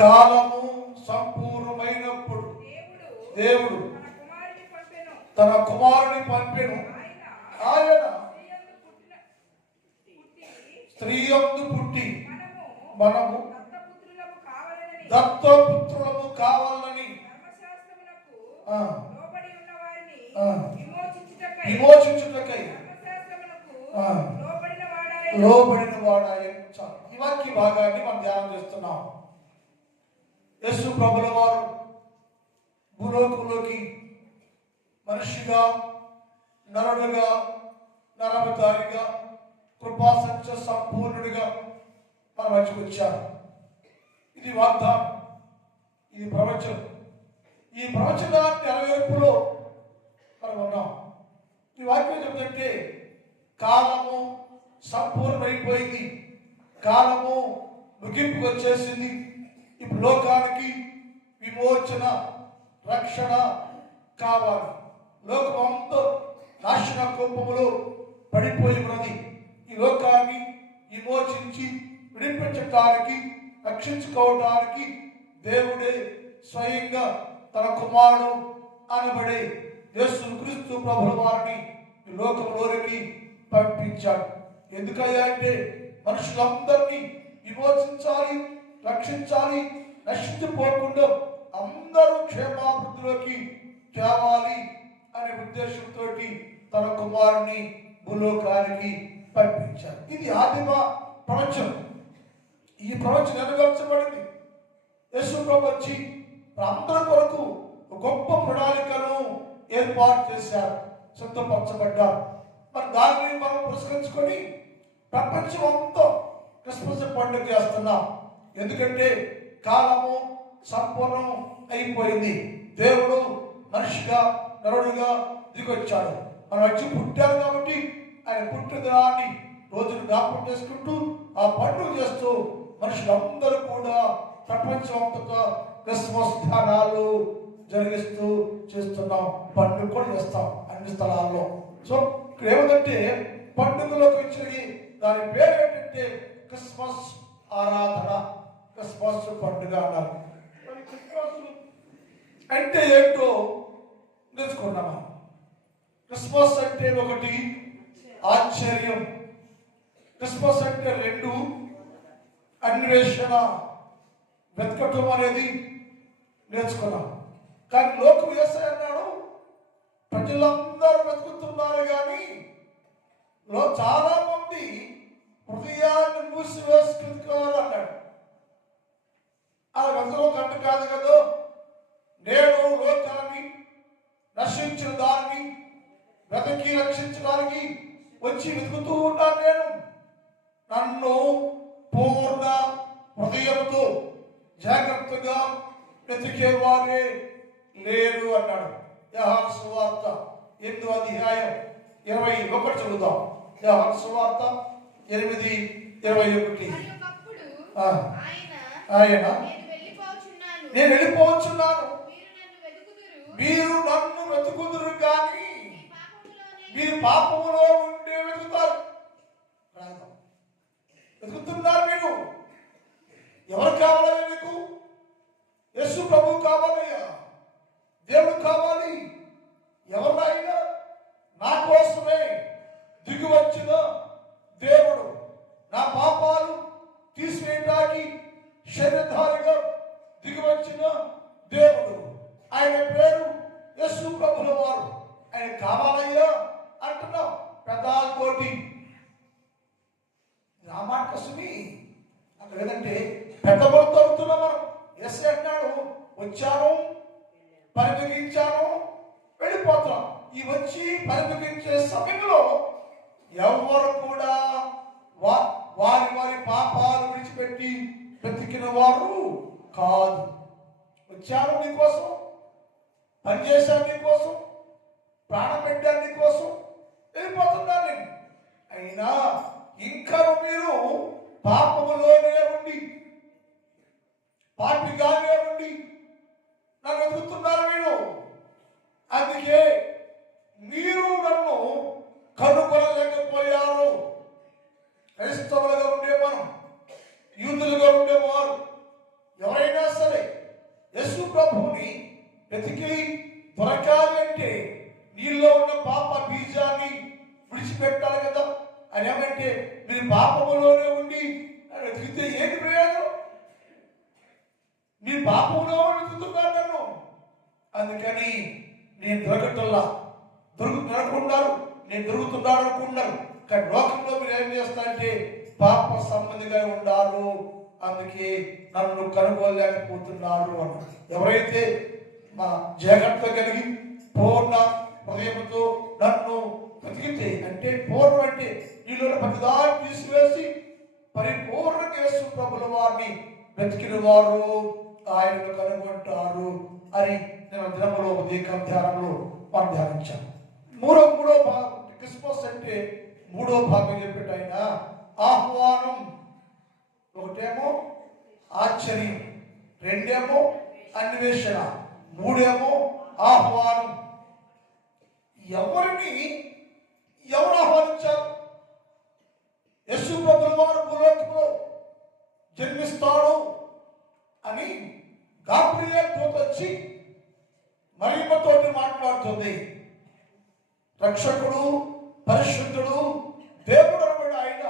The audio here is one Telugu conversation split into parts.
కాలము సంపూర్ణమైనప్పుడు దేవుడు తన కుమారుని పంపెను. ఆయన స్త్రీ యందు పుట్టి మనము దత్తపుత్రులము కావాలని విమోచించుటకై లోబడిన వాడాయ. ఈ వాక్య భాగాన్ని మనం ధ్యానం చేస్తున్నాం. యేసు ప్రభుల వారు భూలోకంలోకి మనిషిగా, నరుడుగా, నరవతారిగా, కృపాసత్య సంపూర్ణుడిగా మన మధ్యకు వచ్చారు. ఇది వాగ్దానం, ఇది ప్రవచనం. ఈ ప్రవచనాన్ని నెరవేర్పులో మనం ఉన్నాం. ఈ వాక్యం చెబుతుంటే కాలము సంపూర్ణమైపోయింది, కాలము ముగింపు వచ్చేసింది. ఇప్పుడు లోకానికి విమోచన, రక్షణ కావాలి. లోకమంతా నాశన కోపములో పడిపోయి ఉన్నది. ఈ లోకాన్ని విమోచించి విడిపించడానికి, రక్షించుకోవడానికి దేవుడే స్వయంగా తన కుమారుడు అనబడే యేసుక్రీస్తు ప్రభుల వారిని ఈ లోకంలోనికి పంపించాడు. ఎందుకయ్యా అంటే మనుషులందరినీ విమోచించాలి, రక్షించాలి, నశించిపోకుండా అందరూ క్షేమాభివృద్ధిలోకి తేవాలి అనే ఉద్దేశంతో తన కుమారుని భూలోకానికి పంపించారు. ఇది ఆదిమ ప్రవచనం. ఈ ప్రవచనం నెరవేర్చబడింది. యేసు ప్రభు వచ్చి అందరి కొరకు గొప్ప ప్రణాళికను ఏర్పాటు చేశారు, సిద్ధపరచబడ్డారు. మరి దాన్ని మనం పురస్కరించుకొని ప్రపంచం అంతా క్రిస్మస్ పండుగ చేస్తున్నాం. ఎందుకంటే కాలము సంపూర్ణం అయిపోయింది. దేవుడు మనిషిగా, నరుడుగా దిగొచ్చాడు. మనం వచ్చి పుట్టారు కాబట్టి ఆయన పుట్టిన దినాన్ని రోజులు జ్ఞాపకం చేసుకుంటూ ఆ పండుగ చేస్తూ మనుషులందరూ కూడా ప్రపంచం అంతటా క్రిస్మస్ ధ్యానాలు జరిగిస్తూ చేస్తున్నాం. పండుగ కూడా చేస్తాం అన్ని స్థలాల్లో. సో ఇక్కడ ఏమిటంటే పండుగలోకి వచ్చి దాని పేరు ఏంటంటే క్రిస్మస్ ఆరాధన, క్రిస్మస్ పండుగ అన్నారు. క్రిస్మస్ అంటే ఏంటో తెలుసుకున్నామా? క్రిస్మస్ అంటే ఒకటి ఆశ్చర్యం, క్రిస్మస్ అంటే రెండు అన్వేషణ, వెతకటం అనేది నేర్చుకున్నాం. కానీ లోకం యేసయ్య అన్నాడు ప్రజలందరూ వెతుకుతున్నారు కానీ చాలా మంది హృదయాన్ని మూసివేసుకుంటున్నారు అన్నాడు. ఆ వెతలో గంట కాదు కదా, నేను లోకాన్ని నశించిన దాన్ని వెతకి రక్షించడానికి వచ్చి వెతుకుతూ ఉన్నాను. నేను నన్ను పూర్ణ హృదయంతో జాగ్రత్తగా వెతికేవారే లేరు అన్నాడు. యోహాను సువార్త 8వ అధ్యాయం 21 చదువుతాం. యోహాను సువార్త 8:21. ఆయన నేను వెళ్ళిపోవచ్చున్నాను, మీరు నన్ను వెతుకుదురు కానీ మీరు పాపములో ఉండే వెతుకుతారు. వెతుకుతున్నారు మీరు. ఎవరు కావాలని మీకు? యేసు ప్రభు కావాలయ్యా, దేవుడు కావాలి. ఎవరినైనా నా కోసమే దిగి వచ్చిన దేవుడు, నా పాపాలు తీసివేయడానికి శరీరధారిగా దిగి వచ్చిన దేవుడు. ఆయన పేరు యేసు ప్రభుల వారు. ఆయన కావాలయ్యా అంటున్నాం పెదాలతోటి. నా మాట కోసమే అక్కడ ఏదంటే పెద్దబడుతూ అవుతున్నాం మనం. ఎస్ అన్నాడు, వచ్చాను, పరిగణించాను, వెళ్ళిపోతున్నాం. ఈ వచ్చి పరిగణించే సమయంలో ఎవరు కూడా వారి వారి పాపాలు విడిచిపెట్టి వెతికిన వారు కాదు. వచ్చాను నీకోసం, పనిచేశాను నీకోసం, ప్రాణం పెట్టాను నీకోసం, వెళ్ళిపోతున్నాను నేను. అయినా ఇంకా మీరు పాపములోనే ఉండి, పాపిగానే ఉండి నన్ను వెతుకుతున్నారు మీరు. అందుకే మీరు నన్ను కనుగొనలేకపోయారు. క్రైస్తవులుగా ఉండే మనం, యూదులుగా ఉండేవారు ఎవరైనా యేసు ప్రభువుని వెతికి దొరకాలి అంటే నీలో ఉన్న పాప బీజాన్ని విడిచిపెట్టాలి కదా. అని ఏమంటే మీరు పాపములోనే ఉండి వెతికితే ఏంటి ప్రయోజనం? మీ పాపంలో వెతుకుతున్నారు నన్ను, అందుకని నేను దొరకటల్లా దొరుకుతున్నారు, నేను దొరుకుతున్నాను అనుకుంటున్నారు. కానీ లోకంలో మీరు ఏం చేస్తారంటే పాప సంబంధిగా ఉండారు, అందుకే నన్ను కనుగోలేకపోతున్నారు అన్నారు. ఎవరైతే మా జాగ్రత్త కలిగి పూర్ణ హృదయంతో నన్ను వెతికితే, అంటే పూర్ణ అంటే నీలో ప్రతిదాన్ని తీసివేసి పరిపూర్ణ యేసు ప్రభుల వారిని వెతికిన వారు ఆయనను కనుగొంటారు అని నేను దినములో ఉదయం ధ్యానంలో మనం ధ్యానించాను. మూడో భాగం క్రిస్మస్ అంటే మూడో భాగం చెప్పేట ఆయన ఆహ్వానం. ఒకటేమో ఆశ్చర్యం, రెండేమో అన్వేషణ, మూడేమో ఆహ్వానం. ఎవరు ఆహ్వానించారు? యేసు ప్రభుల వారు భూలోకంలో జన్మిస్తాడు అని గాబ్రియల్ దూత వచ్చి మరియమ్మతోటి మాట్లాడుతుంది. రక్షకుడు, పరిశుద్ధుడు, దేవుడు అనబడి ఆయన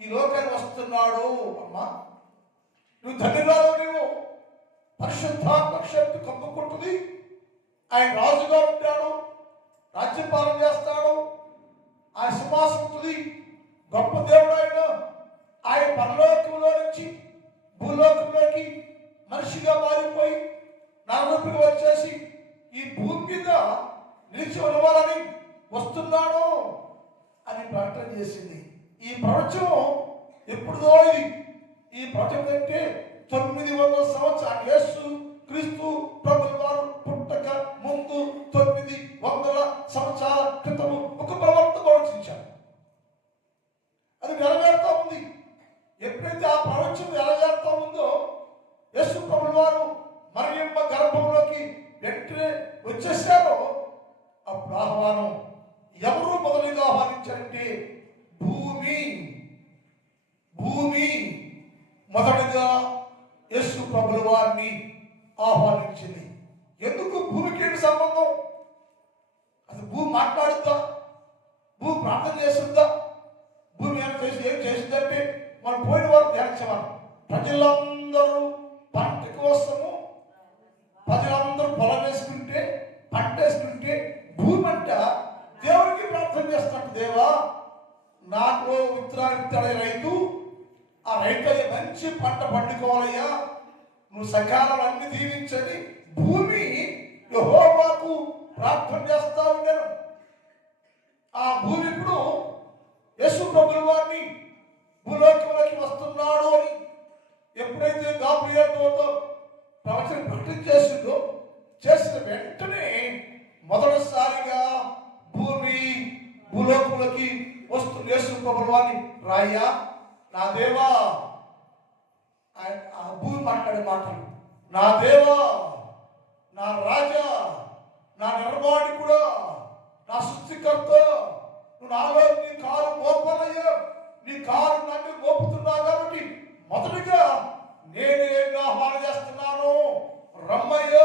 ఈ లోకానికి వస్తున్నాడు. అమ్మా నువ్వు ధన్యురాలు, నువ్వు పరిశుద్ధాత్మ శక్తి కమ్ముకుంటుంది. ఆయన రాజుగా ఉంటాడు, రాజ్యపాలన చేస్తాడు, ఆయన సింహాసనం ఉంటుంది. గొప్ప దేవుడు ఆయన పరలోకంలో నుంచి భూలోకంలోకి మనిషిగా మారిపోయి నరరూపిగా వచ్చేసి ఈ భూమి మీద నిలిచి ఉండవాలని వస్తున్నాడు అని ప్రకటన చేసింది. ఈ ప్రపంచం ఎప్పుడుదో ఈ ప్రపంచం అంటే 900 సంవత్సరాలు యేసు క్రీస్తు ప్రభుల వారు పుట్టక ముందు 900 సంవత్సరాల క్రితము ఒక ప్రవక్త ప్రవచించాడు. అది నెరవేరుతా ఉంది. ఎప్పుడైతే ఆ ప్రపంచం నెరవేరుతా ఉందో యేసు ప్రభుల వారు మరియమ్మ గర్భంలోకి వెంటనే వచ్చేసారో అప్పుడు ఆహ్వానం ఎవరు మొదలుగా ఆహ్వానించారంటే భూమి మొదటిగా యేసు ప్రభుల వారిని ఆహ్వానించింది. ఎందుకు భూమికి ఏంటి సంబంధం? అసలు భూమి మాట్లాడుద్దా? భూమి ప్రార్థన చేస్తుందా? భూమి ఏం చేసిందంటే మనం పోయిన వారు ధ్యానించేవారు. ప్రజలందరూ పంట కోసము ప్రజలందరూ పొలం వేసుకుంటే, పంట వేసుకుంటే భూమి అంట దేవుడికి ప్రార్థన చేస్తాడు. దేవా, నాకు విత్తనాలు ఇస్తాడే రైతు, ఆ రైతు మంచి పంట పండుకోవాలయ్యా, నువ్వు సకాలం అన్ని దీవించని భూమి యెహోవాకు ప్రార్థన చేస్తా ఉన్నాను. ఆ భూమి ఇప్పుడు యేసు ప్రభుల వారిని భూలోకంలోకి వస్తున్నాడు అని ఎప్పుడైతే గాబ్రియల్ దూత ప్రవచనం ప్రకటన చేసిందో, చేసిన వెంటనే మొదటిసారిగా భూమి భూలోకంలోకి వస్తుంది. యేసు ప్రభుల వారిని రాయ్యా నా దేవా, ఆ భూమి మాట్లాడే మాటలు, నా దేవా, నా రాజా, నా నిర్మాణికుడా, నా సృష్టికర్త, నువ్వు నాలో నీ కారు మోపాలయ్యా, నీ కారు నన్ను మోపుతున్నావు కాబట్టి మొదటిగా నేనే ఆహ్వానం చేస్తున్నాను. రమ్మయ్య,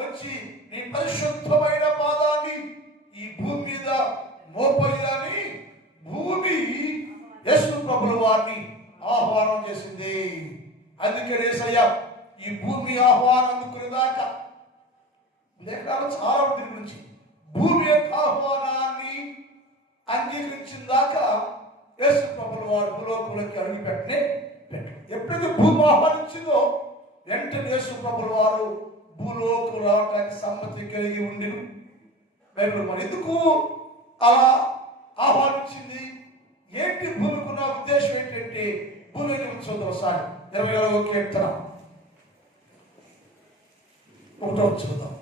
వచ్చి నీ పరిశుద్ధమైన పాదాన్ని ఈ భూమి మీద మోపయ్యని భూమి యేసు ప్రభుల వారిని ఆహ్వానం చేసింది. అందుకే యేసయ్య ఈ భూమి ఆహ్వానం అందుకునేదాకా లేఖనాలు చాలా దీని గురించి భూమి యొక్క ఆహ్వానాన్ని అంగీకరించిన దాకా యేసు ప్రభుల వారు భూలోకంలోకి అడుగు పెట్టారు. ఎప్పుడైతే భూమి ఆహ్వానించిందో వెంటనే యేసు ప్రభుల వారు భూలోకం రావడానికి సమ్మతి కలిగి ఉండి బైబిల్ మరి ఎందుకు అలా ఆహ్వానించింది? ఏంటి భూమికి ఉన్న ఉద్దేశం ఏంటంటే భూమి చూద్దాం ఒకసారి 27వ కీర్తన 1వ చూద్దాం.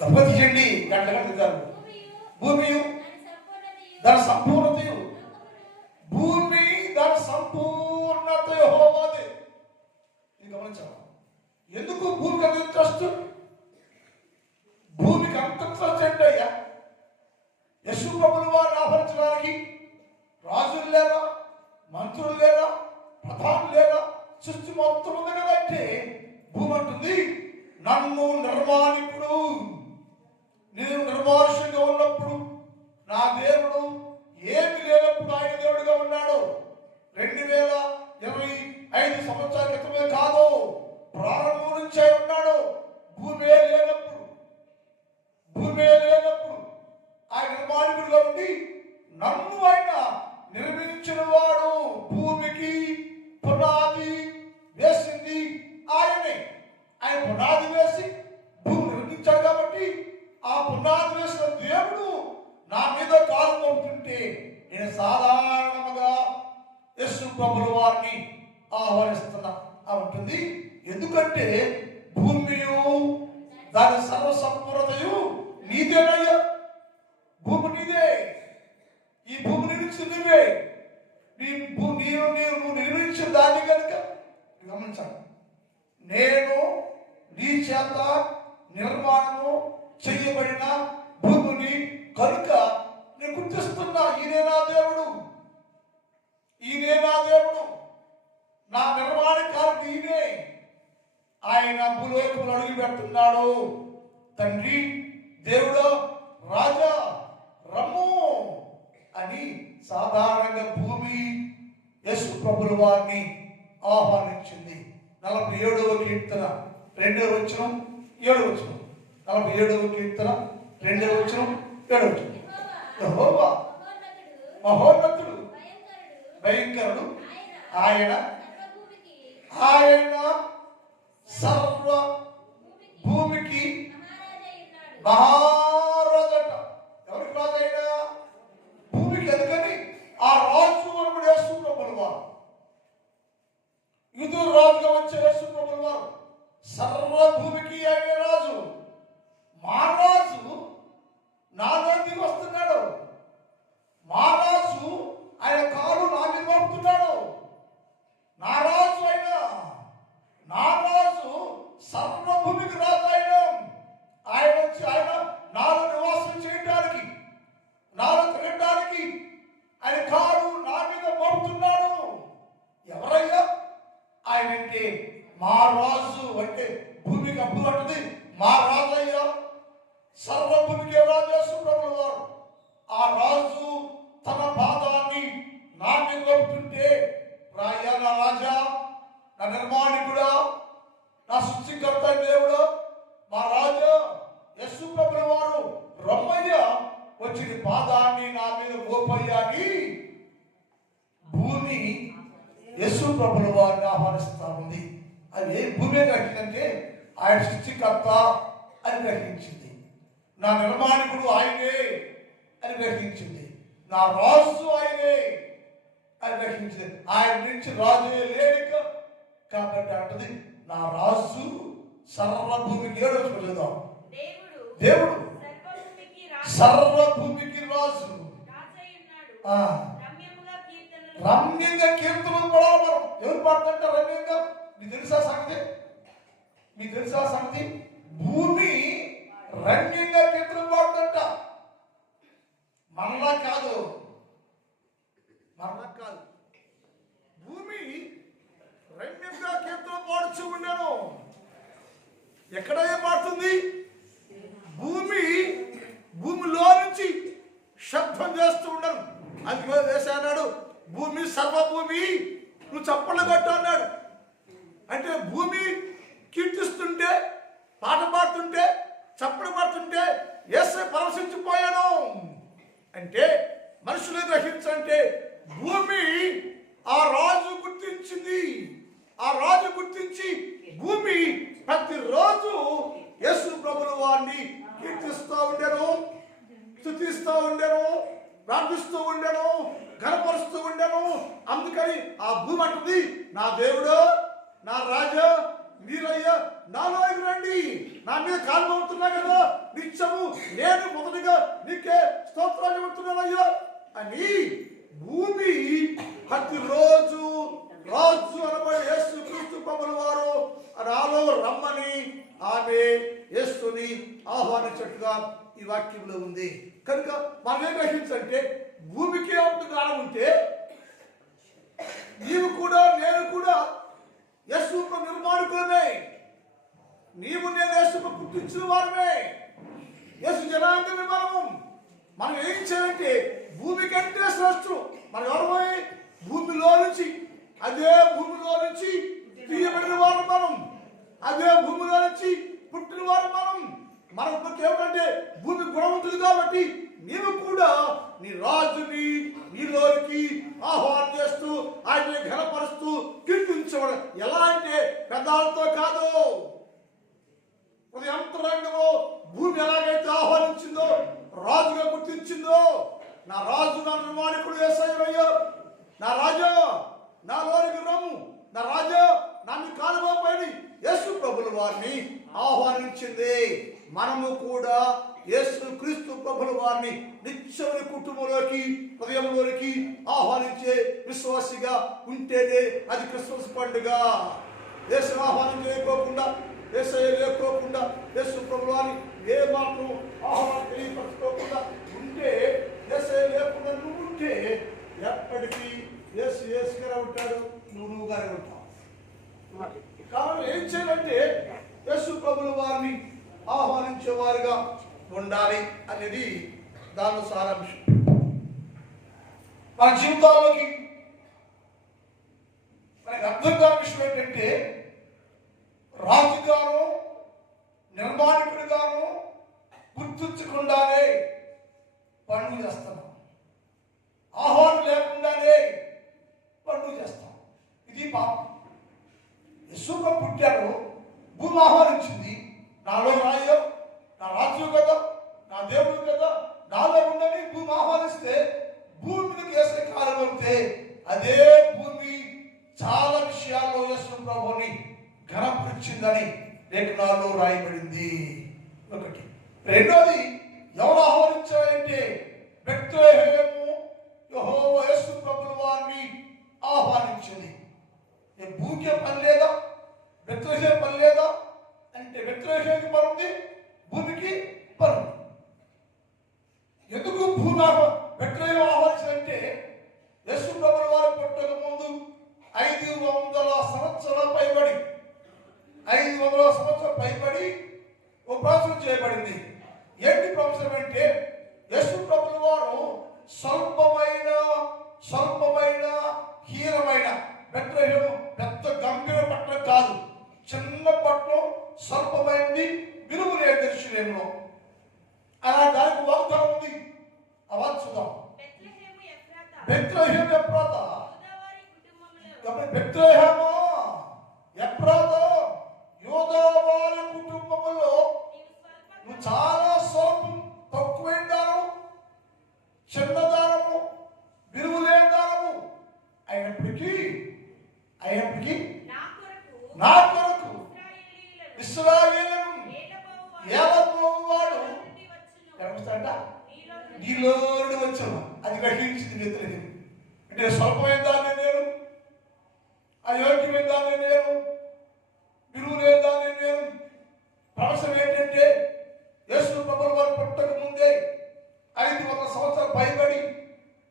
గమనించండి, గంట భూమి దాని సంపూర్ణత, భూమి దాని సంపూర్ణత యెహోవాదే. ఇది గమనించాలి. ఎందుకు భూమికి అంత ఇంట్రెస్ట్? భూమికి అంత ఇంట్రెస్ట్ ఏంటయ్యా? యేసు ప్రభుల వారిని ఆహ్వానించడానికి రాజులు లేరా, మంత్రులు లేరా, ప్రధానులు లేరా, సృష్టి మొత్తం ఉంది కదంటే భూమి అంటుంది నన్ను నిర్మాణికుడు. నేను నిర్మానుష్యంగా ఉన్నప్పుడు నా దేవుడు ఏమి లేనప్పుడు ఆయన దేవుడిగా ఉన్నాడు. 2025 సంవత్సరాల క్రితమే కాదు, ప్రారంభం నుంచి ఆయన ఉన్నాడు. భూమి లేనప్పుడు ఆయన నిర్మాణికుడుగా ఉండి నన్ను ఆయన నిర్మించిన వాడు. భూమికి పునాది వేసింది ఆయనే. ఆయన పునాది వేసి భూమి నిర్మించాడు కాబట్టి ఆ పునాది వేసిన దేవుడు నా మీద కాలు మోపుతుంటే నేను సాధారణంగా యేసు ప్రభుల వారిని ఆహ్వానిస్తున్నా ఉంటుంది. ఎందుకంటే భూమియు దాని సర్వసంపూర్ణతయు నీదేనయ్యా. భూమి నీదే, ఈ భూమి నిర్మించింది నువ్వే. నువ్వు నిర్మించిన దాన్ని కనుక గమనించాలి. నేను నీ చేత నిర్మాణము చేయబడిన భూమిని కనుక నేను గుర్తిస్తున్నా. ఈయనే నా దేవుడు, నా నిర్మాణకారుడు ఈయనే. ఆయన భూలోకములు అడుగు పెడుతున్నాడు. తండ్రి, దేవుడు, రాజా రమ్ము అని సాధారణంగా భూమి యేసు ప్రభుల వారిని ఆహ్వానించింది. 47వ కీర్తన 2వ వచనం 7వ వచనం. 47వ కీర్తన 2వ వచనం 7వ వచనం. యెహోవా మహోన్నతుడు, భయంకరుడు ఆయన, సర్వ భూమికి మహారాజట. ఎవరికి రాజైనా? భూమికి. ఎందుకని ఆ రాజు మనముడు యేసు ప్రభుల వారు, యూదుల రాజుగా వచ్చే యేసు ప్రభుల వారు సర్వ భూమికి ఆయన రాజు. మా రాజు నాలోకి వస్తున్నాడు. మా రాజు ఆయన కాలు నా మీద మోపుతున్నాడు. నా రాజు అయినా, నా రాజు సర్వభూమికి రాజు అయినా. ఆయన వచ్చి ఆయన నాలో నివాసం చేయడానికి, నాలో తిరగడానికి ఆయన కాలు నా మీద మోపుతున్నాడు. ఎవరయ్యా ఆయన అంటే? మా రాజు. అంటే భూమికి అబ్బు అంటుంది మా రాజు అయ్యా. సర్వభూమికి రాజు యేసు ప్రభుల వారు. ఆ రాజు తన పాదాన్ని నా మీద మోపుతుంటే, రాయ్యా నా రాజా, నా నిర్మాణికుడా, నా సృష్టికర్త దేవుడు, మా రాజా యేసు ప్రభుల వారు రమ్మయ్య, వచ్చిన పాదాన్ని నా మీద మోపయ్యాని భూమి యేసు ప్రభుల వారిని ఆహ్వానిస్తా ఉంది. అది భూమి గ్రహించిందంటే ఆయన సృష్టికర్త అని గ్రహించింది. నా నిర్మాణికుడు ఆయనే అని గ్రహించింది. నా రాజు ఆయనే అని గ్రహించింది. ఆయన నుంచి రాజే లేనిక కాబట్టి అంటది నా రాజు సర్వభూమికి. ఏడో చూద్దాం. దేవుడు సర్వభూమికి రాజు. రమ్యంగా కీర్తనలు పడాలి. ఎవరు పాడుతుంటే రమ్యంగా? మీకు తెలుసా సంగతి? భూమి రమ్యంగా కీర్తనలు పాడుతుంట. మరలా కాదు. భూమి రమ్యంగా కీర్తనలు పాడుచు ఉండను. ఎక్కడ ఏం పాడుతుంది? భూమిలో నుంచి శబ్దం చేస్తూ ఉండను. అందుకే వేసాడు, భూమి సర్వభూమి నువ్వు చప్పట్లు కొట్టు అన్నాడు. అంటే భూమి కీర్తిస్తుంటే, పాట పాడుతుంటే, చప్పట్లు పాడుతుంటే యేసే పరవశించిపోయాను అంటే మనుషులు గ్రహించంటే భూమి ఆ రాజు గుర్తించింది. ఆ రాజు గుర్తించి భూమి ప్రతిరోజు యేసు ప్రభుల వారిని కీర్తిస్తూ ఉండెను, స్తుతిస్తూ ఉండెను, ప్రార్థిస్తూ ఉండెను, ఘనపరుస్తూ ఉండెను. అందుకని ఆ భూమి అంటుంది నా దేవుడు, నా రాజా, మీరయ్యా నాలోకి రండి. నా మీద కాలు మోపుతున్నా కదా, నిత్యము నేను మొదటిగా నీకే స్తోత్రాలు చెబుతున్నానయ్యా అని భూమి ప్రతిరోజు రాజు అనబడే యేసు క్రీస్తు ప్రభుల వారు నాలో రమ్మని ఆమె యేసుని ఆహ్వానించినట్టుగా ఈ వాక్యంలో ఉంది. కనుక మనం ఏం గ్రహించంటే భూమికి అంత కాలం ఉంటే నీవు కూడా నేను కూడా నీవు నేను యేసుకు పుట్టించిన వారమే. యేసు జనాంగమే మనం ఏం చేయాలంటే భూమి కంటే శ్రేష్ఠులు. మనం ఎవరమై భూమిలో నుంచి తీయబడిన వారు మనం. అదే భూమిలో నుంచి పుట్టిన వారు మనం ఏమిటంటే భూమి గుణవంతులు కాబట్టి నీవు కూడా నీ రాజుని నీలోకి ఆహ్వానం చేస్తూ ఆయన ఘనపరుస్తూ కీర్తించడం. ఎలా అంటే పెదాలతో కాదు, అంతరంగంలో భూమి ఎలాగైతే ఆహ్వానించిందో, రాజుగా గుర్తించిందో, నా రాజు నా నిర్మాణికుడు యేసయ్య, నా రాజా నాలోనికి రమ్ము, నా రాజా నా మీ కాలువపైని యేసు ప్రభుల వారిని ఆహ్వానించింది. మనము కూడా యేసు క్రీస్తు ప్రభుల వారిని నిత్యమైన కుటుంబంలోకి హృదయంలోనికి ఆహ్వానించే విశ్వాసిగా ఉంటేనే అది క్రిస్మస్ పండుగ. యేసును ఆహ్వానం చేయకోకుండా, యేసయ్య లేకోకుండా, యేసు ప్రభుల వారిని ఏ మాత్రం ఆహ్వానం తెలియపరచుకోకుండా ఉంటే, యేసయ్య లేకుండా నువ్వు ఉంటే ఎప్పటికీ యేసుగానే ఉంటాడు, నువ్వుగానే ఉంటావు. కాబట్టి ఏం చేయాలంటే యేసు ప్రభుల వారిని ఆహ్వానించే వారుగా ఉండాలి అనేది దాని సారాంశం. మన జీవితాల్లోకి మనకు అర్థం కాని విషయం ఏంటంటే, రాజుగాను నిర్మాణకుడిగాను గుర్తించకుండానే పండుగ చేస్తున్నాం, ఆహ్వానం లేకుండానే పండుగ చేస్తాం. ఇది పాపం. యేసుగా పుట్టాడు, భూమి ఆహ్వానించింది. నాలో రాయో, నా రాజు కదా, నా దేవుడు కదా, నాలో ఉండని భూమి ఆహ్వానిస్తే భూమి మీదకి వేసే కాలం అవుతే అదే భూమి చాలా విషయాల్లో యేసు ప్రభువుని ఘనపరిచిందని లేఖనాల్లో రాయబడింది. ఒకటి. రెండోది, ఎవరు ఆహ్వానించారంటే బెత్లెహేము యెహోవా యేసు ప్రభుల వారిని ఆహ్వానించింది. భూమికే పని లేదా, బెత్లెహేము పని లేదా అంటే బెత్లెహేముకి పని ఉంది, భూమికి పని ఉంది. ఎందుకు భూమి బెత్లెహేము ఆహ్వానించాలంటే యేసు ప్రభుల వారు పుట్టక ముందు 500 సంవత్సరాల పైబడి 500 సంవత్సరాలు పైబడి ఒక ప్రవచనం చేయబడింది. ఏంటి ప్రవచనం అంటే, యేసు ప్రభుల వారు స్వల్పమైన హీనమైన బెత్లెహేము పెద్ద గంభీర పట్టణం కాదు, చిన్న పట్టణం, స్వల్పమైనది, విలువ లేదు యెరూషలేములో. అలా దానికి వాగ్దానం ఉంది. అవాజ్ చూద్దాం. బెత్లెహేము ఎఫ్రాతా, బెత్లెహేము ఎఫ్రాతా యూదా వారి కుటుంబములో నువ్వు చాలా స్వల్పం, తక్కువైన దానము, చిన్నదానము, విలువ లేని దానము అయినప్పటికీ నా కొరకు ఇశ్రాయేలును ఏలబోవాడు కనిపిస్తాడ నీలో నుండి వచ్చాను. అది గ్రహించింది బెత్లెహేము. అంటే స్వల్పమైన దాన్ని నేను, అయోగ్యమైన దాన్ని నేను, విలువ లేని దాన్ని నేను. ప్రవచనం ఏంటంటే యేసు ప్రభుల వారు పుట్టక ముందే 500 సంవత్సరాలు పైబడి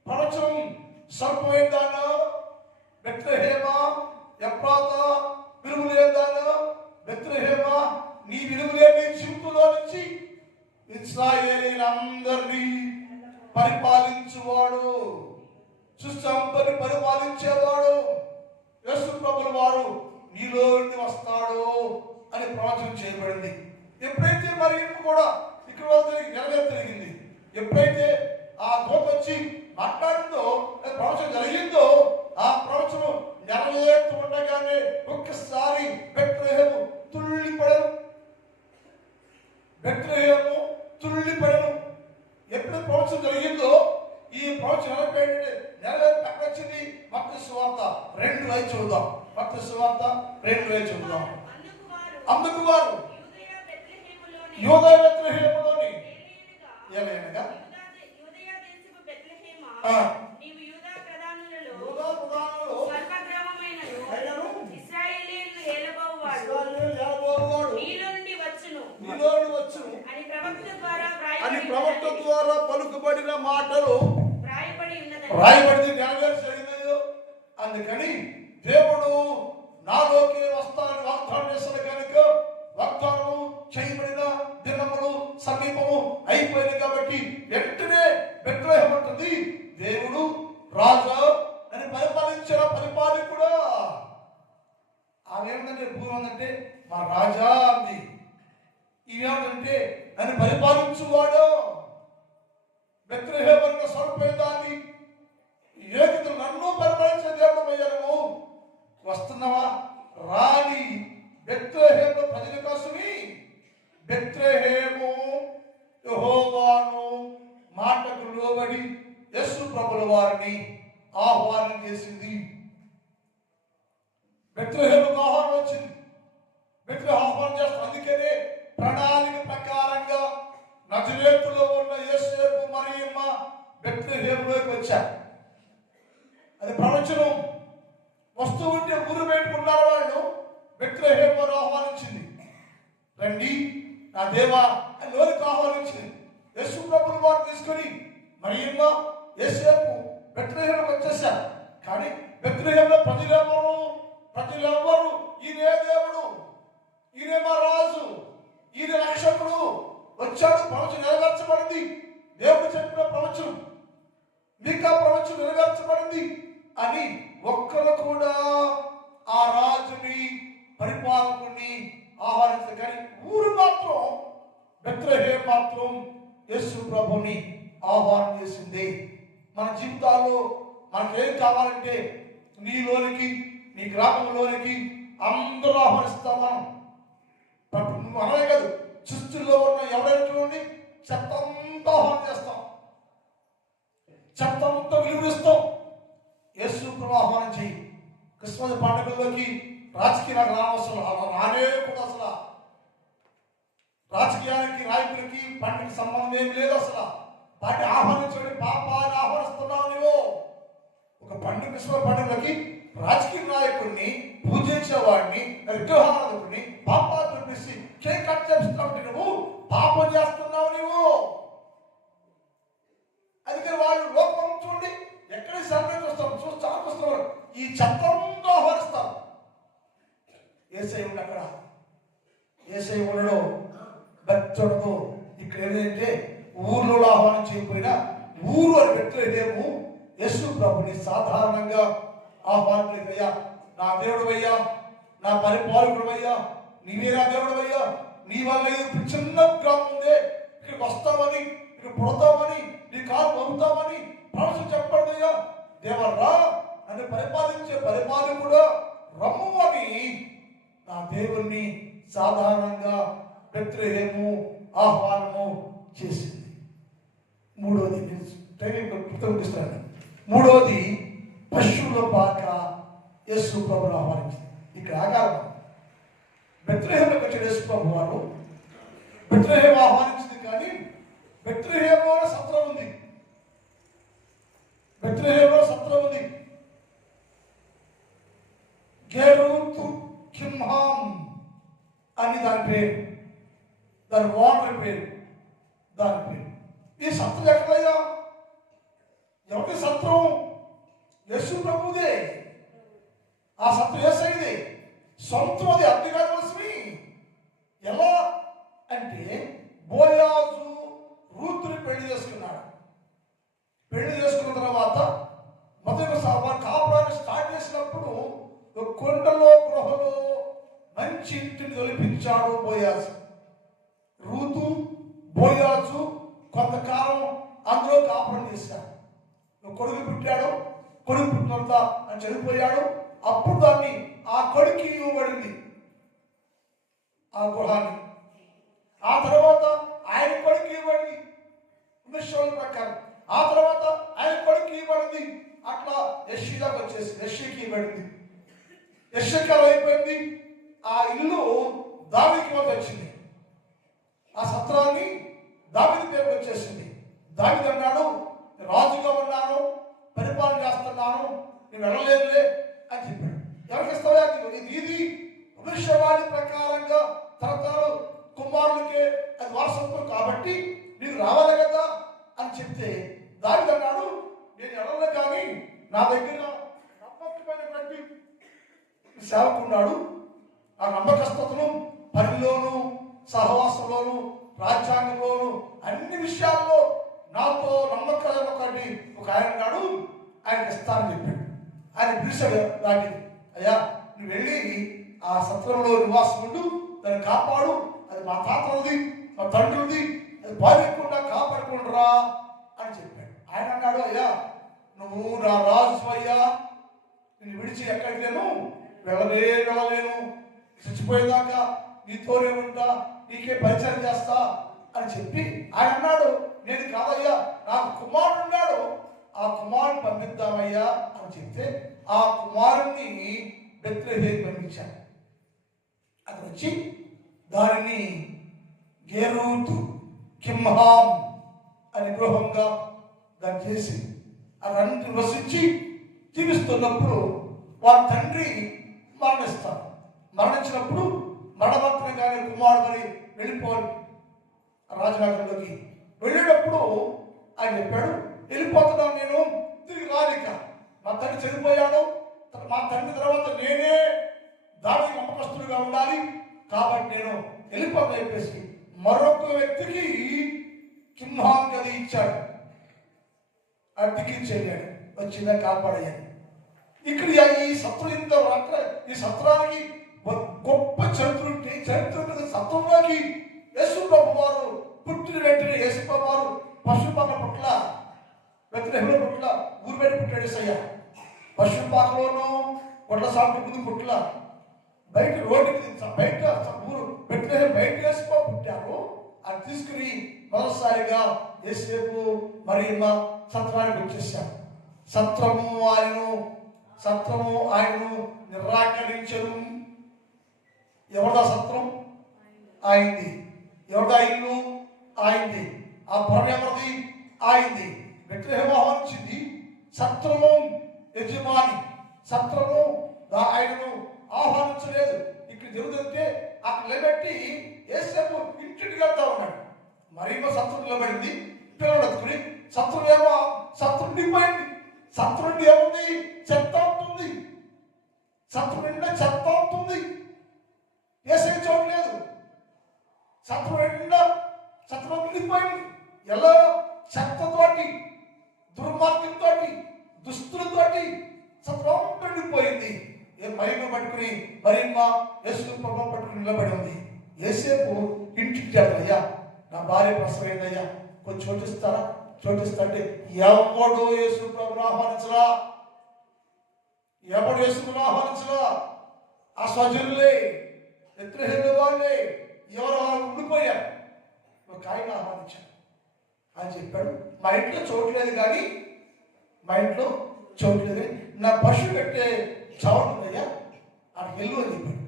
ప్రవచనం స్వల్పమైన దానా, బెత్లెహేమా ఎఫ్రాతా విలువ లేని దానా, బెత్లెహేమా నీ విలువ లేని జీవితంలో నుంచి ఇశ్రాయేలీయులందరినీ పరిపాలించువాడు, సుసంపని పరిపాలించేవాడు యేసు ప్రభుల వారు నీలో నుండి వస్తాడు అని ప్రవచనం చేయబడింది. ఎప్పుడైతే మరి కూడా ఇక్కడ నెరవేర్చగలిగింది, ఎప్పుడైతే ఆ దూత వచ్చి మాట్లాడిందో, ప్రవచనం జరిగిందో, ఆ ప్రవచనం నెరవేర్తు ఉండగానే ఒక్కసారి బెత్లెహేము తుళ్ళిపడను. ఎప్పుడు ప్రవచనం జరిగిందో ఈ ప్రవచనం నెరవేర్చింది. మత్తయి సువార్త 2:5 చూద్దాం. మత్తయి సువార్త 2:5 చూద్దాం. అందుకు వారు యూదా బెత్లెహేములోని ఏలైనగా యూదా ప్రధానులలో అని ప్రవక్త ద్వారా పలుకుబడిన మాటలు రాయబడింది, నెరవేర్చలేదు. అందుకని దేవుడు నాలోకి వస్తానని వాగ్దానం చేశాడు కనుక వాగ్దానం అదేమిటంటే భూమి ఉందంటే మా రాజా అంది. ఇవేమిటంటే నన్ను పరిపాలించువాడు బెత్లెహేము స్వల్పేదాన్ని ఏకత నన్ను పరిపాలించే దేవుడు అయ్యాను. వస్తున్నావా రాని బెత్లెహేము ప్రజల కోసమే బెత్లెహేము యెహోవాను మాటకు లోబడి యేసు ప్రభుల వారిని ఆహ్వానం చేసింది. బెత్లెహేముకు ఆహ్వానం వచ్చింది. బెత్లెహేము ఆహ్వానం చేస్తుంది. అందుకనే ప్రణాళిక ప్రకారంగా నజరేతులో ఉన్న యోసేపు మరియమ్మ బెత్లెహేములోకి వచ్చారు. అది ప్రవచనం. వస్తూ ఉంటే ఊరు పెట్టుకున్నారు వాళ్ళు. బెత్లెహేము ఆహ్వానించింది. రండి నా దేవా అని లోనికి ఆహ్వానించింది. యేసు ప్రభుల వారు తీసుకొని మరియమ్మ యోసేపు బెత్లెహేముకు వచ్చేసారు. కానీ బెత్లెహేములో ప్రజలెవరు ఈయనే దేవుడు, ఈయనే మా రాజు, ఈయన రక్షకుడు వచ్చాడు. ప్రవచనం నెరవేర్చబడింది. దేవుడు చెప్పిన ప్రవచనం, మీకా ప్రవచనం నెరవేర్చబడింది అని ఒక్కరు కూడా ఆ రాజుని పరిపాలకుని ఆహ్వానించారు. కానీ ఊరు మాత్రం బెత్లెహేము మాత్రం యేసు ప్రభుని ఆహ్వానం చేసింది. మన జీవితాల్లో మనకు ఏం కావాలంటే నీలోనికి నీ గ్రామంలోనికి అందరూ ఆహ్వానిస్తాం. మనం మనమే కాదు, సృష్టిలో ఉన్న ఎవరైనా చూడండి చెత్తంతా ఆహ్వానం చేస్తాం, చెత్తంతా విలువరిస్తాం. యేసు ప్రభు ఆహ్వానం చేయి. క్రిస్మస్ పండుగల్లోకి రాజకీయాలకు రానే కూడా అసలు రాజకీయానికి నాయకులకి పండుగ సంబంధం ఏమి లేదు. అసలు వాటిని ఆహ్వానించండి. పాపాన్ని ఆహ్వానిస్తున్నావు నువ్వు. ఒక పండుగ క్రిస్మస్ పండుగలకి రాజకీయ నాయకుడిని పూజించేవాడిని విగ్రహారాధకుడిని పాపాలు చూపిస్తే కేక్ కట్ చేస్తున్నావు. నువ్వు పాపం చేస్తున్నావు నువ్వు. అందుకని వాళ్ళు లోపం చూడండి ఎక్కడ సెలబ్రేట్ చూస్తారు. ఈ చట్టంతో ఆహ్వానిస్తారు. ఏసై ఉండి అక్కడ ఏసై ఉండడం బెత్తడంతో ఇక్కడ ఏంటంటే ఊర్లో ఆహ్వానం చేయకపోయినా ఊరు అని బెత్లెహేము యేసు ప్రభుని సాధారణంగా ఆహ్వానం. అయ్యా నా దేవుడు అయ్యా, నా పరిపాలకుడు అయ్యా, నీవే నా దేవుడు అయ్యా, నీ వల్ల చిన్న గ్రామం ఉందే ఇక్కడికి వస్తామని, ఇక్కడ పుడతామని, నీ కాలు మరుగుతామని ప్రవచనం చెప్పబడదయ్యా. దేవర్రా నన్ను పరిపాలించే పరిపాలకుడు రమ్ము అని నా దేవుణ్ణి సాధారణంగా బెత్లెహేము ఆహ్వానము చేసింది. మూడోది కృతజ్ఞిస్తాను. మూడోది పశువుల పాక యేసు ప్రభుని ఆహ్వానించింది. ఇక్కడ ఆగారం బెత్లెహేముకి వచ్చిన యేసు ప్రభు వారు బెత్లెహేము ఆహ్వానించింది. కానీ బెత్లెహేములో సత్రం ఉంది. బెత్లెహేములో సత్రం ఉంది. గెరూతు కిమ్హాం అని దాని పేరు, దాని వాటర్ పేరు, దాని పేరు. ఈ సత్రం ఎక్కడయ్యా? ఎవరి సత్రం? యేసు ప్రభుదే. ఆ సత్రం యేసయ్యదే. సొంతం అది అద్దె కావలసి. ఎలా అంటే బోయాజు రూతుని పెళ్లి చేసుకున్నాడు. పెళ్లి చేసుకున్న తర్వాత మొదటి కాపురాన్ని స్టార్ట్ చేసినప్పుడు కొండలో గృహలో మంచి ఇంటిని తొలిపించాడు బోయాజు. రూతు బోయాజు కొంతకాలం అందులో కాపురం చేశాడు. కొడుకు పుట్టాడు. కొడుకు పుట్టిన తర్వాత ఆయన చనిపోయాడు. అప్పుడు దాన్ని ఆ కొడుకు ఇవ్వబడింది ఆ గృహాన్ని. ఆ తర్వాత ఆయన కొడుకు ఇవ్వబడింది విషయాల ప్రకారం. ఆ తర్వాత ఆయన కొడుకు ఇవ్వబడింది. అట్లా యెషీదాకు వచ్చేసి యెషీకి ఇవ్వబడింది. యెషకాలం అయిపోయింది. ఆ ఇల్లు దావీదుకి వచ్చింది. ఆ సత్రాన్ని దావీదు పేరుకి వచ్చేసింది. దావీదు అన్నాడు, రాజుగా ఉన్నాను, పరిపాలన చేస్తున్నాను, నేను వెళ్ళలేదులే అని చెప్పాడు. ఎవరికి ఇస్తావా? ఇది భవిష్యవాణి ప్రకారంగా తరతరాలు కుమారులకే అది వారసత్వం కాబట్టి నీకు రావాలి కదా అని చెప్తే దావీదు అన్నాడు, నేను వెళ్ళలే, కానీ నా దగ్గర నమ్మకమైనటువంటి సేవకున్నాడు. ఆ నమ్మకస్తతను పనిలోను, సహవాసంలోను, రాజ్యాంగంలోను, అన్ని విషయాల్లో నాతో నమ్మకం ఒక ఆయన ఉన్నాడు, ఆయనకి ఇస్తానని చెప్పాడు. ఆయన పిలిచాడు దాన్ని, అయ్యా నువ్వు వెళ్ళి ఆ సత్రంలో నివాసం ఉండు, దాన్ని కాపాడు, అది మా తాతది, మా తండ్రిది, అది బాధికుండా కాపాడుకుంటురా అని చెప్పాడు. ఆయన అన్నాడు, అయ్యా నువ్వు నా రాజు అయ్యా, నేను విడిచి ఎక్కడికి నేను వెళ్ళలేను, చచ్చిపోయేదాకా నీతోనే ఉంటా, నీకే పరిచయం చేస్తా అని చెప్పి ఆయన అన్నాడు, నేను కాదయ్యా నాకు కుమారుడు ఉన్నాడు, ఆ కుమారుని పంపిద్దామయ్యా అని చెప్తే ఆ కుమారుణ్ణి బెత్లెహేము పంపించాడు. అక్కడ వచ్చి దానిని గేరూతు కిమ్హాం అని గృహంగా దాన్ని చేసి అదంతా వసించి జీవిస్తున్నప్పుడు వారి తండ్రి మరణిస్తారు. మరణించినప్పుడు మరణవంతంగానే కుమారుడు మరి వెళ్ళిపోవాలి రాజరాజులోకి. వెళ్ళేటప్పుడు ఆయన చెప్పాడు, వెళ్ళిపోతున్నాను నేను, తిరిగి రాలిక, మా తండ్రి చనిపోయాడు, మా తండ్రి తర్వాత నేనే దానికి నమ్మకస్తుడిగా ఉండాలి, కాబట్టి నేను వెళ్ళిపోతా చెప్పేసి మరొక వ్యక్తికి కిమ్హాం గది ఇచ్చాడు. అద్దెకిచ్చేయాడు, వచ్చిందా కాపాడయ్యాడు. ఇక్కడ ఈ సత్రం ఇంత ఈ సత్రానికి గొప్ప చరిత్ర ఉంటే చరిత్ర సత్రంలోకి యేసు ప్రభు వారు పుట్టిన వెంటనే యేసు ప్రభు వారు పశుపాక పుట్ల బెత్లెహేము పుట్ల ఊరు బయట పుట్టాడు. సయ్య పశుపాకలోనూ కొట్ల సాగు ముందు పుట్ల బయట రోడ్డు బయట ఊరు బెత్లెహేము బయట యేసు ప్రభు పుట్టారు. అది తీసుకుని మొదటిసారిగా యేసేపు మరియమ్మ సత్రానికి వచ్చేసారు. సత్రము ఆయనను నిరాకరించను. ఎవరిదా సత్రం? ఆయనది. ఎవరిదా ఇల్లు? ఆయనది. ఆ పొర ఎవరిది? ఆయనది. బెత్లెహేము ఆహ్వానించింది, సత్రము యజమాని, సత్రము ఆయనను ఆహ్వానించలేదు. ఇక్కడ జరుగుతుంటే అక్కడ నిలబెట్టి యేసేపు ఇంటికి వెళ్తా ఉన్నాడు. మరేమో సత్రం నిలబడింది, పిల్లలు ఎత్తుకుని సత్రం ఏమో సత్రం నిండిపోయింది. సత్రం నుండి ఏముంది? చెత్త ఉంటుంది. సత్రం నిండా చెత్త ఉంటుంది, వేసే చోటు లేదు. సత్రం నిండా సత్రం నిండిపోయింది. ఎలా? చెత్తతోటి, దుర్మార్గంతో, దుస్తులతోటి సత్రం నిండిపోయింది. మరియమ్మ పట్టుకుని మరియమ్మ యేసు ప్రభు పట్టుకుని నిలబడి ఉంది. యేసేపు ఇంటికి అయ్యా నా భార్య ప్రసవైందయ్యా, కొంచెం చోటిస్తారా? చోటిస్తా అంటే ఎవడు యేసు ప్రభుని ఆహ్వానించరా, ఎవడు యేసుని ఆహ్వానించరా. ఆ స్వజనులే, బెత్లెహేము వాళ్ళే, ఎవరు ఉండిపోయారు. ఒక ఆయన ఆహ్వానించాడు అని చెప్పాడు. మా ఇంట్లో చోట్లేదు కానీ, మా ఇంట్లో చోట్లేదు, నా పశువు పెట్టే చోటుందయ్యా, అక్కడికి వెళ్ళు అని చెప్పాడు.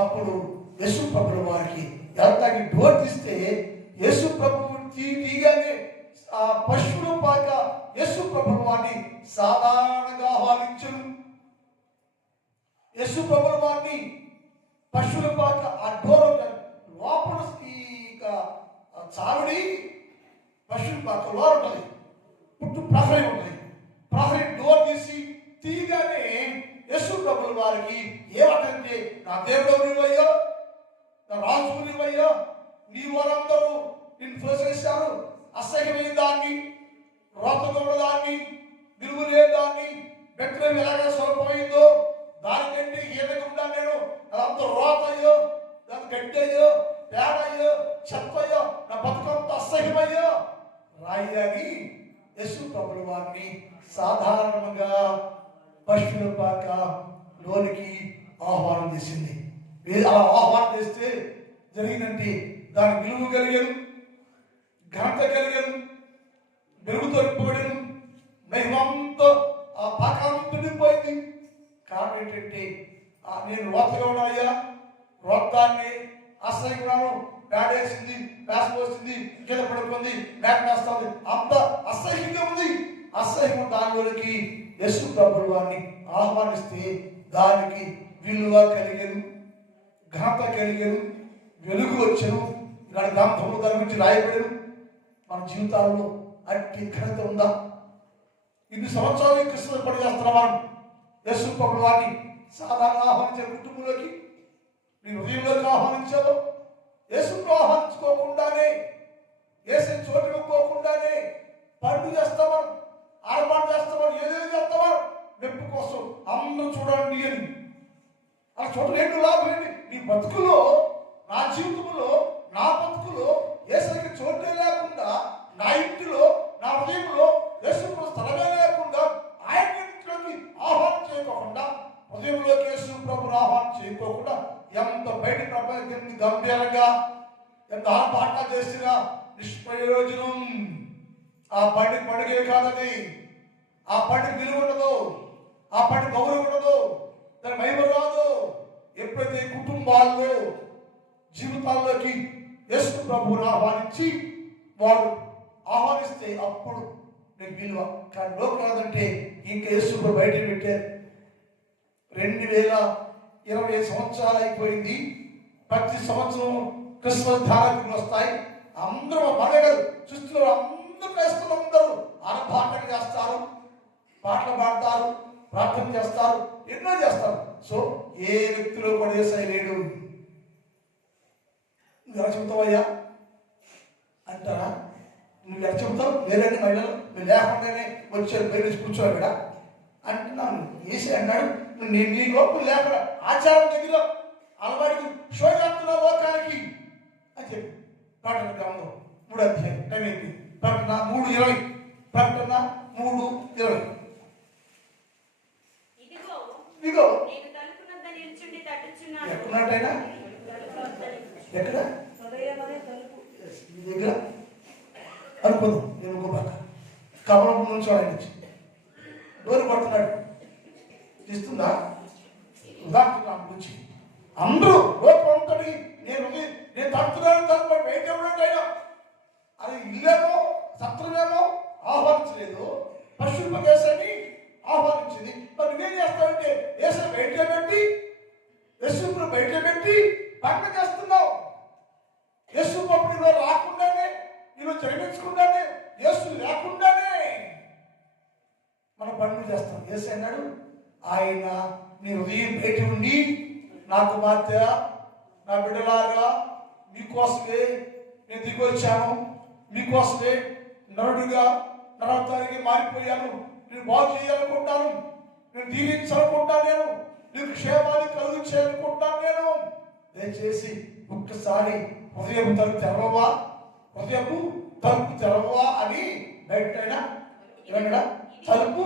అప్పుడు యేసు ప్రభుల వారికి ఎంతకి డోర్ తీస్తే యేసు ప్రభు తీగానే ఆ పశువుల పాక యేసు ప్రభుల వారిని సాధారణంగా ఆహ్వానించను. యేసు ప్రభుల వారిని పశువుల పాక ఆ డోర్ లోపల చావిడి పశువుల పాక లోపల ఉంటుంది, పుట్టు ప్రహరీ ఉంటుంది. ప్రహరీ డోర్ తీగానే యేసు ప్రభుల వారికి ఏమంటే, నా దేవుడు నీవయ్యా, నా రాజు నీవయ్యా, నీ వారందరూ నిన్ను ప్రోత్సహిస్తారు, అసహ్యమైన దాన్ని, రోతగా ఉన్నదాన్ని, విలువ లేని దాన్ని, బెత్లెహేము ఎలాగ స్వల్పమైందో దానికంటే హీనంగా నేను, అదంతా రోతయ్యో, దాని గడ్డి అయ్యో, పేడయ్యో, చెత్తయ్యో, నా బతుకంతా అసహ్యమయ్యో రాయి అని యేసు ప్రభుల వారిని సాధారణంగా పశువుల పాక లోనికి ఆహ్వానం చేసింది. అలా ఆహ్వానం చేస్తే జరిగినంటే దాని విలువ కలిగను, ఘనత కలిగను, వెలుగుతో నింపబడను, మహిమంతో ఆ పాకాలంతో నిండిపోయింది. కారణం ఏంటంటే నేను రోతగా ఉన్నాయ్యా, రోతాన్ని అసహ్యకున్నాను, పేడేసింది, పేస పోసింది, కింద పడుకుంది, మేక వేస్తుంది, అంత అసహ్యంగా ఉంది. అసహ్యం దానిలోకి యేసు ప్రభుల వారిని ఆహ్వానిస్తే దానికి విలువ కలిగను, ఘనత కలిగను, వెలుగు వచ్చను. ఇలాంటి గ్రంథంలో దాని గురించి రాయబడను. మన జీవితాల్లో అట్టి ఘనత ఉందా? ఇన్ని సంవత్సరాలు క్రిస్తుమస్ పండుగ చేస్తున్నాం మనం. యేసు ప్రభుల వారిని సాధారణ ఆహ్వానించే కుటుంబంలోకి, నీ హృదయంలోకి ఆహ్వానించావు. యేసును ఆహ్వానించుకోకుండానే, యేసు చోటు ఇవ్వకోకుండానే పండుగ చేస్తామని, ఆర్భాటం చేస్తామని, ఏదేది చేస్తామని మెప్పు కోసం అందరూ చూడండి అని అలా చోట ఏంటి లాభం ఏంటి? నీ బతుకులో, నా జీవితంలో, నా బతుకులో యేసుకి చోటే లేకుండా, నా ఇంటిలో, నా హృదయంలో యేసు స్థలమే లేకుండా, ఆయన ఇంట్లోకి ఆహ్వానం చేయకోకుండా, హృదయంలోకి యేసు ప్రభుని ఆహ్వానం చేయకోకుండా ఎంత బయట ప్రపంచాన్ని గంభీరంగా ఎంత ఆట చేసినా నిష్ప్రయోజనం. ఆ పండుగే కాదది. ఆ పండుగ విలువ ఉండదు, ఆ పండుగ గౌరవం ఉండదు, దాని మహిమ రాదు. ఎప్పుడైతే కుటుంబాల్లో, జీవితాల్లోకి యేసు ప్రభువుని ఆహ్వానించి వారు ఆహ్వానిస్తే అప్పుడు నీకు విలువ. కానీ లోకం రాదంటే ఇంకా యేసు ప్రభు బయట పెట్టారు. 2020 సంవత్సరాలు అయిపోయింది. ప్రతి సంవత్సరం క్రిస్మస్ ధారకులు వస్తాయి. అందరూ మనగలు చూస్తున్నారు. అందరూ క్రైస్తవులు అందరూ ఆనపాటలు చేస్తారు, పాటలు పాడతారు, ప్రార్థన చేస్తారు, ఎన్నో చేస్తారు. సో ఏ వ్యక్తిలో కూడా యేసయ్య లేడు. నువ్వు ఎలా చెబుతావయ్యా అంటారా? నువ్వు ఎలా చెబుతావు? వేరే మహిళలు మీరు లేకుండానే వచ్చారు, బయట కూర్చోవాలి కదా అంటున్నాను. యేసయ్య అన్నాడు, నీ లోపల లేకుండా ఆచారం దగ్గర అలవాటు శోగాత్తున్న లోకానికి అని చెప్పి ప్రకటన గ్రంథం 3వ అధ్యాయం టైం ఏంటి? ప్రకటన 3:20. ప్రకటన 3:20. ఇదిగో ఎక్కడున్నట్టయినా ఎక్కడ దగ్గర అనుకుందాం. నేను ఇంకోబాక కమలం నుంచి ఆయన నుంచి డోరు పడుతున్నాడు. ఇస్తుందా ఉదాహరణ గురించి అందరూ లోపంతటి నేను తడుతున్నాను తను బయట ఎవరైనా అది ఇల్లేమో సత్రమేమో ఆహ్వానించలేదు, పశువుల కేసని ఆహ్వానించింది. మరి నువ్వేం చేస్తావంటే యేసు బయట పెట్టి, యేసు బయట పెట్టి పంట చేస్తున్నావు. యేసు అప్పుడు రాకుండానే, నేను జన్మించకుండానే, యేసు లేకుండానే మనం పనులు చేస్తాం. యేసు అన్నాడు, ఆయన నీ హృదయం బయట ఉండి, నా కుమార్తె, నా బిడ్డలాగా మీకోసమే నేను దిగి వచ్చాను, మీకోసమే నరుడుగా నరవతానికి మారిపోయాను, నేను బాగు చేయాలనుకుంటాను, నేను దీవించాలనుకుంటాను, నేను నీకు క్షేమాన్ని కలుగు చేయాలనుకుంటాను. నేను దయచేసి ఒక్కసారి హృదయపు తలుపు తెరవవా, హృదయపు తలుపు తెరవవా అని బయటైనా తలుపు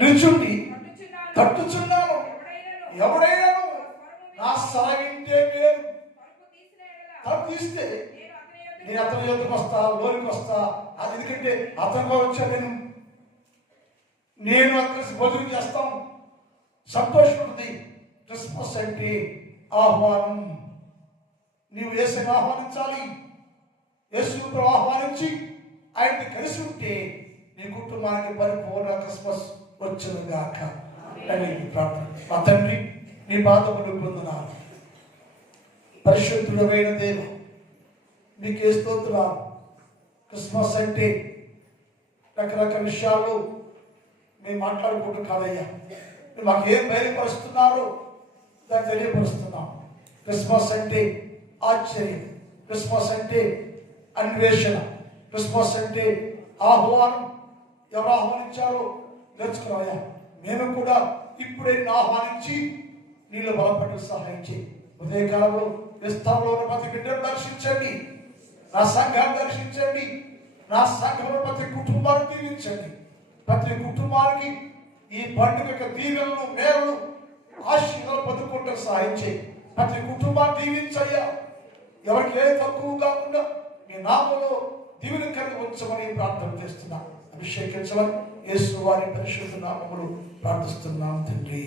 నిల్చుండి తట్టుచున్నాను, ఎవడైనాను నా సరగింటే నేను తలుపు తీస్తే నేను అతని యొక్కకు వస్తా, లోనికి వస్తా. అది ఎందుకంటే అతనిగా వచ్చా నేను అక్కడ భోజనం చేస్తాం, సంతోషం ఉంటుంది. క్రిస్మస్ అంటే ఆహ్వానం. నీవు యేసుని ఆహ్వానించాలి. యేసును ఆహ్వానించి ఆయన్ని కలిసి ఉంటే నీ కుటుంబానికి పరిపూర్ణ క్రిస్మస్ వచ్చును గాక అని ప్రార్థన. మా తండ్రి, నీ పాదములు పొందున్నాను. పరిశుద్ధుడైన దేవ, మీకే స్తోత్రాలు. క్రిస్మస్ అంటే రకరకాల విషయాలు మేము మాట్లాడుకుంటూ కాదయ్యా, మీరు మాకు ఏం బయలుపరుస్తున్నారో దాన్ని తెలియపరుస్తున్నాం. క్రిస్మస్ అంటే ఆశ్చర్యం, క్రిస్మస్ అంటే అన్వేషణ, క్రిస్మస్ అంటే ఆహ్వానం. ఎవరు ఆహ్వానించారో నేర్చుకున్నాయా. మేము కూడా ఇప్పుడే ఆహ్వానించి నీళ్ళు బలపడి సహాయం చేయి. ఉదయకాలంలో విస్తారంలో ఉన్న ప్రతి బిడ్డను దర్శించండి, నా సంఘాన్ని దర్శించండి, నా సంఘంలో ప్రతి కుటుంబాన్ని దీవించండి. ప్రతి కుటుంబానికి ఈ పండుగ యొక్క దీవెనలు, మేరలు, ఆశీర్వాదాలు పొందుకుంటే సహాయం చేయి. ప్రతి కుటుంబాన్ని దీవించయ్యా. ఎవరికి ఏ తక్కువ కాకుండా మీ నామంలో దీవెన కలిగి ఉంచమని ప్రార్థన చేస్తున్నాం. అభిషేకించమని యేసు వారి పరిశుద్ధ నామములో ప్రార్థిస్తున్నాం తండ్రి.